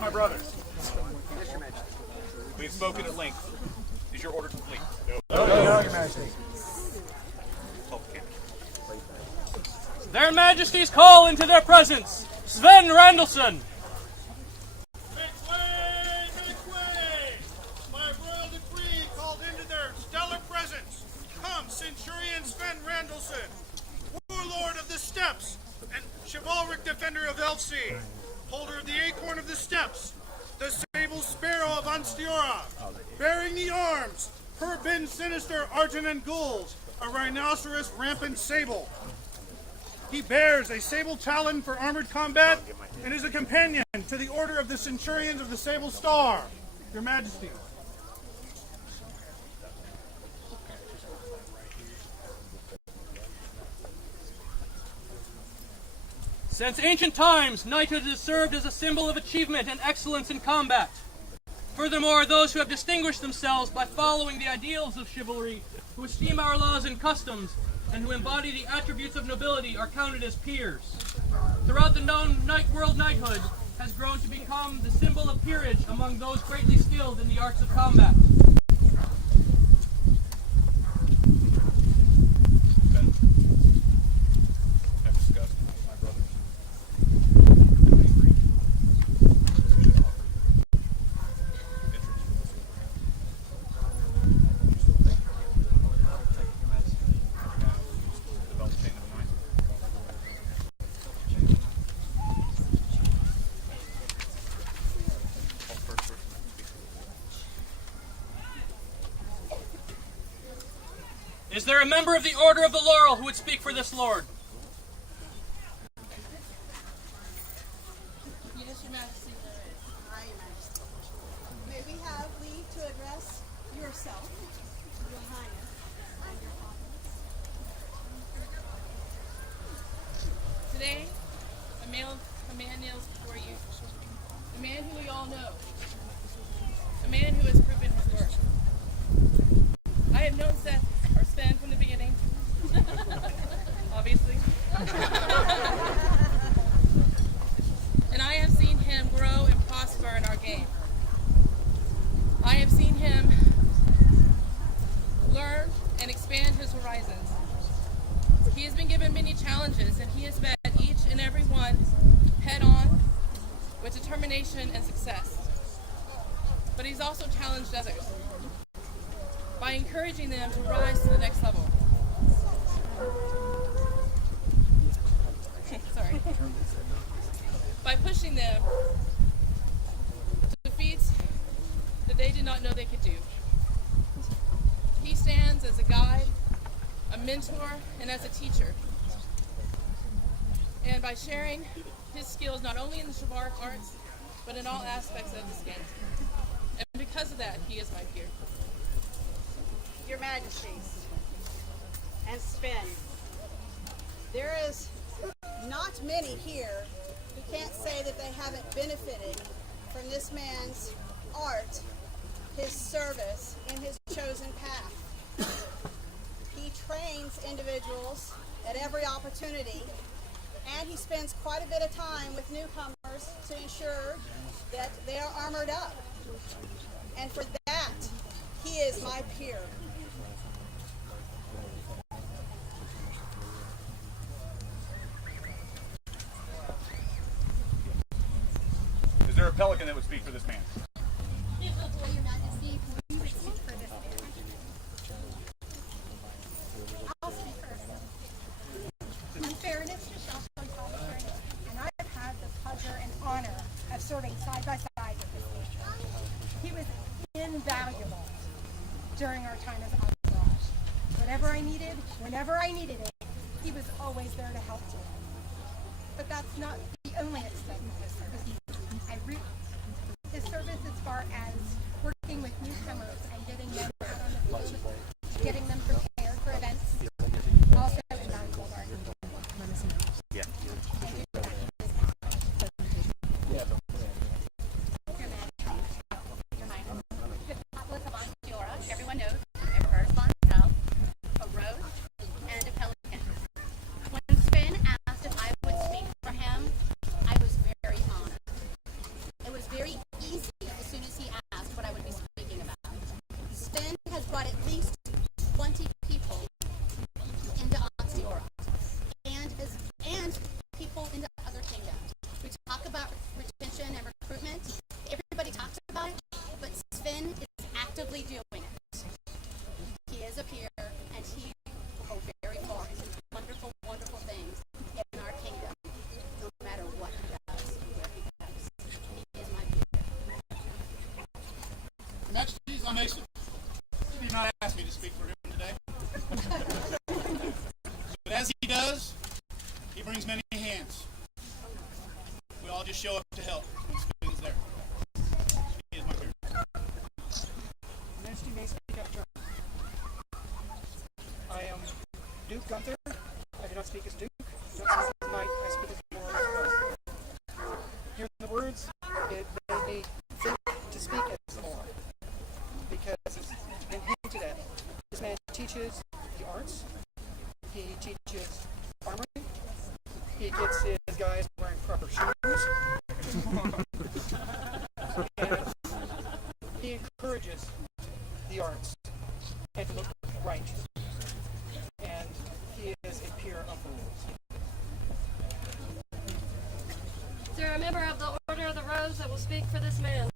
my brothers. We have spoken at length. Is your order complete? No, Your Majesty. Their Majesties call into their presence Sven Randallson. Make way! My royal decree called into their stellar presence. Come, Centurion Sven Randallson, warlord of the steppes and chivalric defender of Elfsea, holder of the acorn of the steppes, the sable sparrow of Ansteorra, bearing the arms, her bin sinister argent and gules, a rhinoceros rampant sable. He bears a sable talon for armored combat and is a companion to the Order of the Centurions of the Sable Star. Your Majesty. Since ancient times, knighthood has served as a symbol of achievement and excellence in combat. Furthermore, those who have distinguished themselves by following the ideals of chivalry, who esteem our laws and customs, and who embody the attributes of nobility are counted as peers. Throughout the known world, knighthood has grown to become the symbol of peerage among those greatly skilled in the arts of combat. Is there a member of the Order of the Laurel who would speak for this lord? Yes, Your Majesty, there is. Aye, Your Majesty. May we have leave to address yourself, Your Highness, and your Highness? Today, a man kneels before you. A man who we all know. A man who has proven his worth. I have known Sven from the beginning. Obviously. And I have seen him grow and prosper in our game. I have seen him learn and expand his horizons. He has been given many challenges, and he has met each and every one head on with determination and success. But he's also challenged others by encouraging them to rise to the next level. Sorry. By pushing them to feats that they did not know they could do. He stands as a guide, a mentor, and as a teacher. And by sharing his skills not only in the chivalric arts, but in all aspects of this game. And because of that, he is my peer. Your Majesties, and Sven, there is not many here who can't say that they haven't benefited from this man's art, his service, and his chosen path. He trains individuals at every opportunity, and he spends quite a bit of time with newcomers to ensure that they are armored up. And for that, he is my peer. Is there a pelican that would speak for this man? Your Majesty, we would speak for this man. I'll speak first. In fairness to Shopton College, and I've had the pleasure and honor of serving side by side with this man. He was invaluable during our time as entourage. Whatever I needed, whenever I needed it, he was always there to help me. But that's not the only extent of his service. His service as far as working with newcomers and getting them out on the field, getting them prepared for events, also invaluable work. Yeah. Your Highness, the populace of Ansteorra, everyone knows, a first bombshell, a rose, and a pelican. When Sven asked if I would speak for him, I was very honored. It was me to speak for him today. But as he does, he brings many hands. We all just show up to help when Sven's there. He is my peer. Majesty may speak after. I am Duke Gunther. I do not speak as Duke. I don't speak as Knight. I speak as Lord as well. Hearing the words, it made me think to speak as the Lord. Because it's been hinted at. This man teaches the arts. He teaches armory. He gets his guys wearing proper shoes. And he encourages the arts and to look right. And he is a peer of the rules. Is there a member of the Order of the Rose that will speak for this man?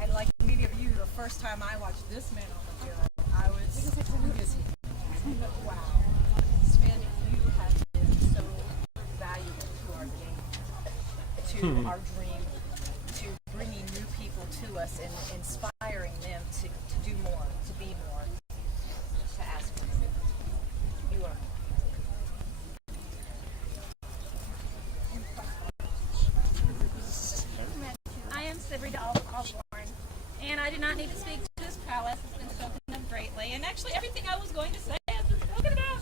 And like many of you, the first time I watched this man on the bureau, I was, who is he? Wow. Sven, you have been so valuable to our game, to our dream, to bringing new people to us and inspiring them to do more, to be more, to ask for more. You are. I am Sibrida Osborne, and I do not need to speak to his prowess. It's been spoken of greatly, and actually everything I was going to say has been spoken about.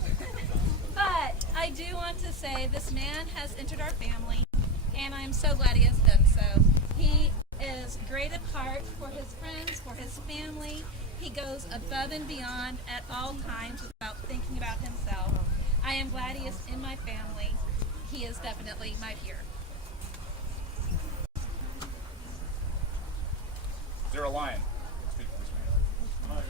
But I do want to say this man has entered our family, and I'm so glad he has done so. He is great at heart for his friends, for his family. He goes above and beyond at all times without thinking about himself. I am glad he is in my family. He is definitely my peer. Is there a lion? Speak for this man.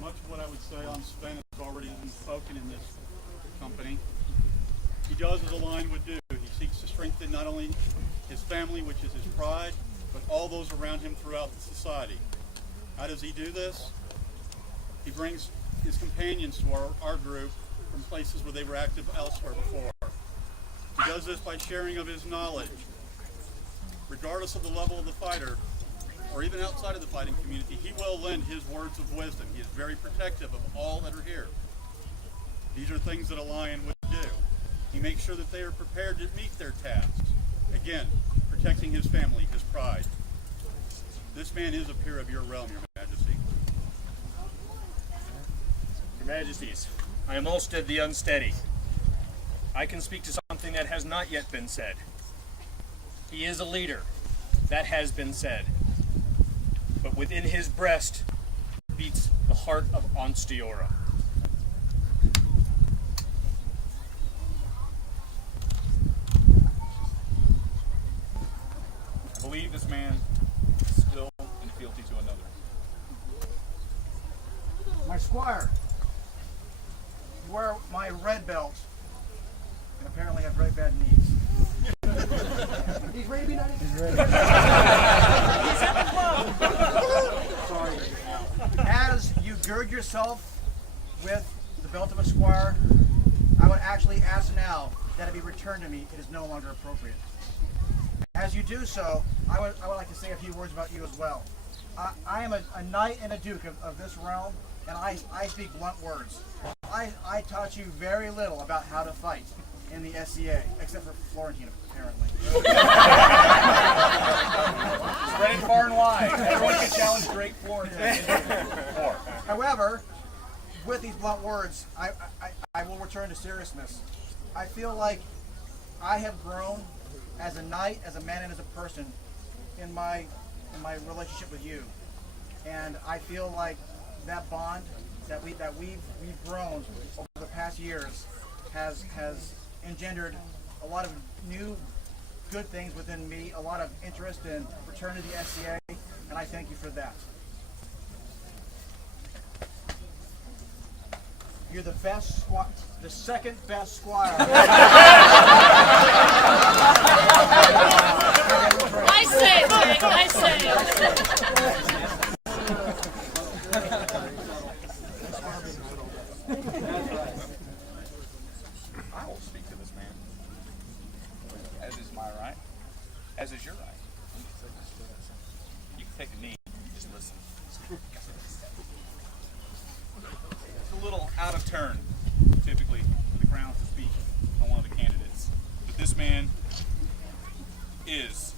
Much of what I would say on Sven has already been spoken in this company. He does as a lion would do. He seeks to strengthen not only his family, which is his pride, but all those around him throughout the society. How does he do this? He brings his companions to our group from places where they were active elsewhere before. He does this by sharing of his knowledge. Regardless of the level of the fighter, or even outside of the fighting community, he will lend his words of wisdom. He is very protective of all that are here. These are things that a lion would do. He makes sure that they are prepared to meet their tasks. Again, protecting his family, his pride. This man is a peer of your realm, Your Majesty. Your Majesties, I am Ulstead the Unsteady. I can speak to something that has not yet been said. He is a leader. That has been said. But within his breast beats the heart of Ansteorra. I believe this man is still in fealty to another. My squire, you wear my red belt and apparently have very bad knees. He's ready to be knighted? He's ready. He's at the club. Sorry. As you gird yourself with the belt of a squire, I would actually ask now that it be returned to me. It is no longer appropriate. As you do so, I would like to say a few words about you as well. I am a knight and a duke of this realm, and I speak blunt words. I taught you very little about how to fight in the SCA, except for Florentine, apparently. Spread it far and wide. Everyone can challenge great Florentine. However, with these blunt words, I will return to seriousness. I feel like I have grown as a knight, as a man, and as a person in my relationship with you, and I feel like that bond that we've grown over the past years has engendered a lot of new good things within me, a lot of interest in return to the SCA, and I thank you for that. You're the best the second best squire. I say, Jake, I say. I will speak to this man. as is my right, as is your right. You can take a knee, just listen. It's a little out of turn, typically, for the Crown to speak on one of the candidates. But this man is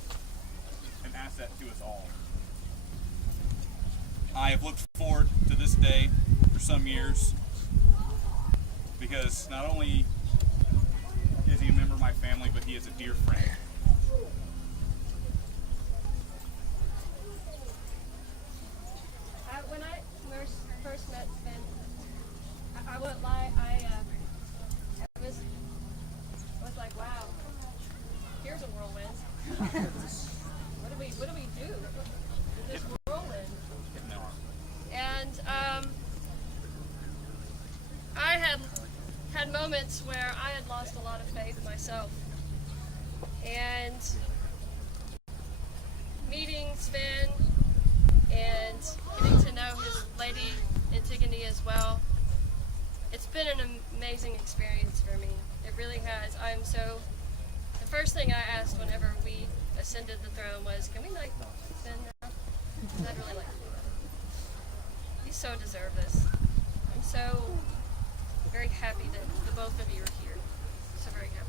an asset to us all. I have looked forward to this day for some years because not only is he a member of my family, but he is a dear friend. When I first met Sven, I won't lie, I was like, wow, here's a whirlwind. What do we do with this whirlwind? And I had moments where I had lost a lot of faith myself. And meeting Sven and getting to know his lady Antigone as well, it's been an amazing experience for me. It really has. The first thing I asked whenever we ascended the throne was, can we knight Sven now? Because I'd really like to do that. You so deserve this. I'm so very happy that the both of you are here. So very happy.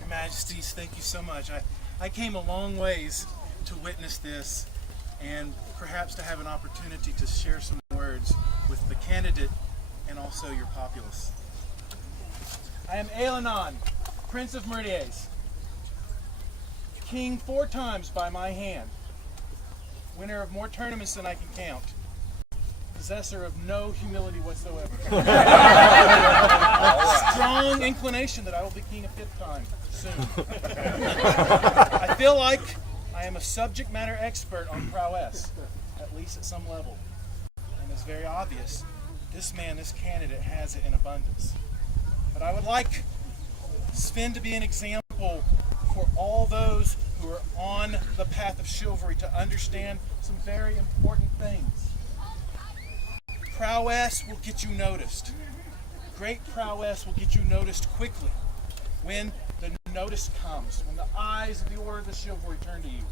Your Majesties, thank you so much. I came a long ways to witness this and perhaps to have an opportunity to share some words with the candidate and also your populace. I am Aelanon, Prince of Meridies, King 4 times by my hand, winner of more tournaments than I can count, possessor of no humility whatsoever. Strong inclination that I will be king a 5th time soon. I feel like I am a subject matter expert on prowess, at least at some level. And it's very obvious, this candidate has it in abundance. But I would like Sven to be an example for all those who are on the path of chivalry to understand some very important things. Prowess will get you noticed. Great prowess will get you noticed quickly when the notice comes, when the eyes of the Order of the Chivalry turn to you,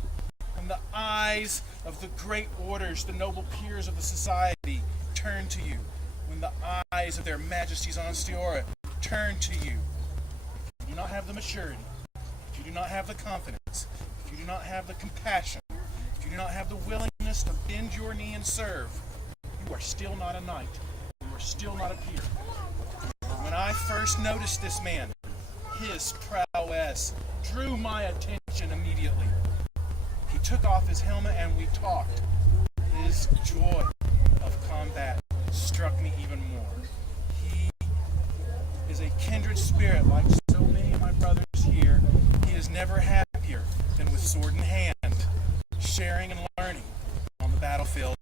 when the eyes of the great orders, the noble peers of the society turn to you, when the eyes of their Majesties Ansteorra turn to you. If you do not have the maturity, if you do not have the confidence, if you do not have the compassion, if you do not have the willingness to bend your knee and serve, you are still not a knight. You are still not a peer. When I first noticed this man, his prowess drew my attention immediately. He took off his helmet and we talked. His joy of combat struck me even more. He is a kindred spirit like so many of my brothers here. He is never happier than with sword in hand, sharing and learning on the battlefield